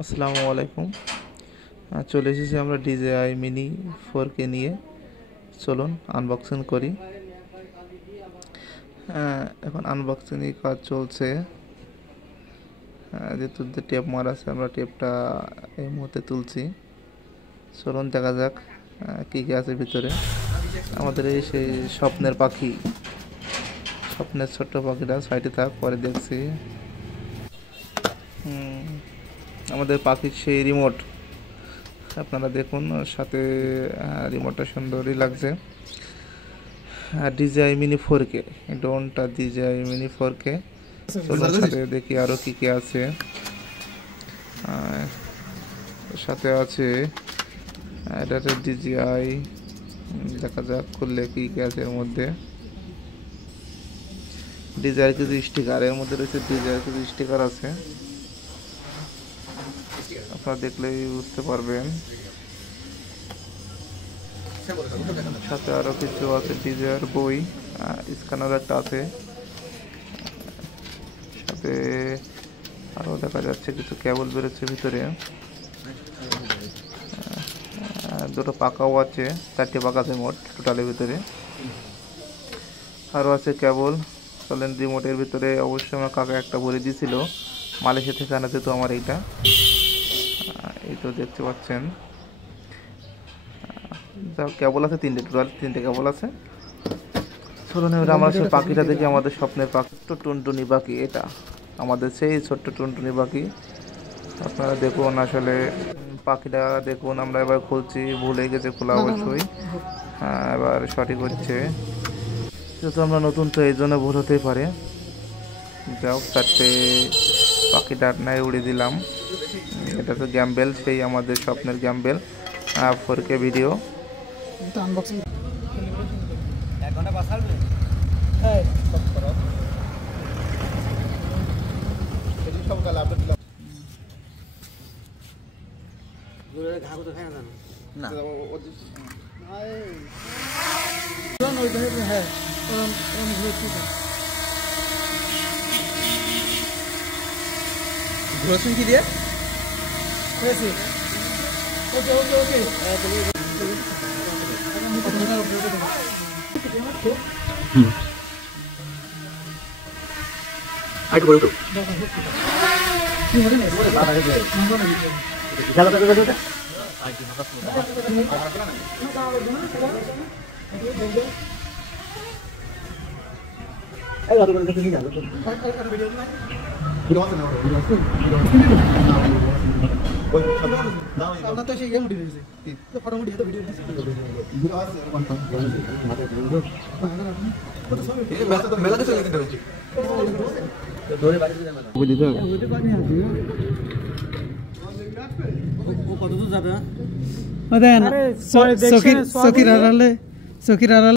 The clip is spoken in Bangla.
আসসালামু আলাইকুম। চলে এসেছি আমরা DJI মিনি 4K নিয়ে। চলুন আনবক্সিং করি। এখন আনবক্সিং কাজ চলছে। যে তুলতে টেপ মারা আছে, আমরা টেপটা এই মুহূর্তে তুলছি। চলুন দেখা যাক কী কী আছে ভিতরে। আমাদের এই সেই স্বপ্নের পাখি, স্বপ্নের ছোট্ট পাখিটা সাইডে থাক, পরে দেখছি। আমাদের পাখির সেই রিমোট, আপনারা দেখুন, সাথে রিমোটটা সুন্দরই লাগছে। DJI মিনি 4K ড্রোনটা, DJI মিনি 4K। সাথে দেখি আরও কী কী আছে। সাথে আছে এটা DJI, দেখা যাক খুললে কী কী আছে এর মধ্যে। DJI কিছু স্টিকার, এর মধ্যে রয়েছে DJI কিছু স্টিকার আছে, আপনারা দেখলেই বুঝতে পারবেন। সাথে আরও কিছু আছে, DJI বই, স্ক্যানার একটা আছে। সাথে আরও দেখা যাচ্ছে কিছু কেবল বেরোচ্ছে ভিতরে। দুটো পাকাও আছে, 4টে পাকা আছে মোট টোটালের ভিতরে। আরও আছে কেবল। চলেন রিমোটের ভিতরে অবশ্যই আমার কাকা একটা ভরে দিয়েছিল, মালয়েশিয়া থেকে আনা যেত আমার এইটা। এই তো দেখতে পাচ্ছেন, যা কেবল আছে 3টে, টোটাল 3টে কেবল আছে। চলুন এবার আমরা সেই পাখিটা দেখি, আমাদের স্বপ্নের পাখি, ছোট্ট টুনটুনি পাখি। এটা আমাদের সেই ছোট্ট টুনটুনি পাখি। আপনারা দেখুন, আসলে পাখিটা দেখুন। আমরা এবার খুলছি, ভুলে গেছে খোলা অবশ্যই। এবার সঠিক হচ্ছে, যেহেতু আমরা নতুন তো এই জন্য ভুল হতেই পারে। যাও, 4টে পাখি ডাকনায় উড়ে দিলাম। এটা তো গ্যাম্বেল, সেই আমাদের স্বপ্নের গ্যাম্বেল 4K ভিডিও। ঘোরাচ্ছেন কি দিয়ে? ওকে ওকে ওকে চকির আড়ালে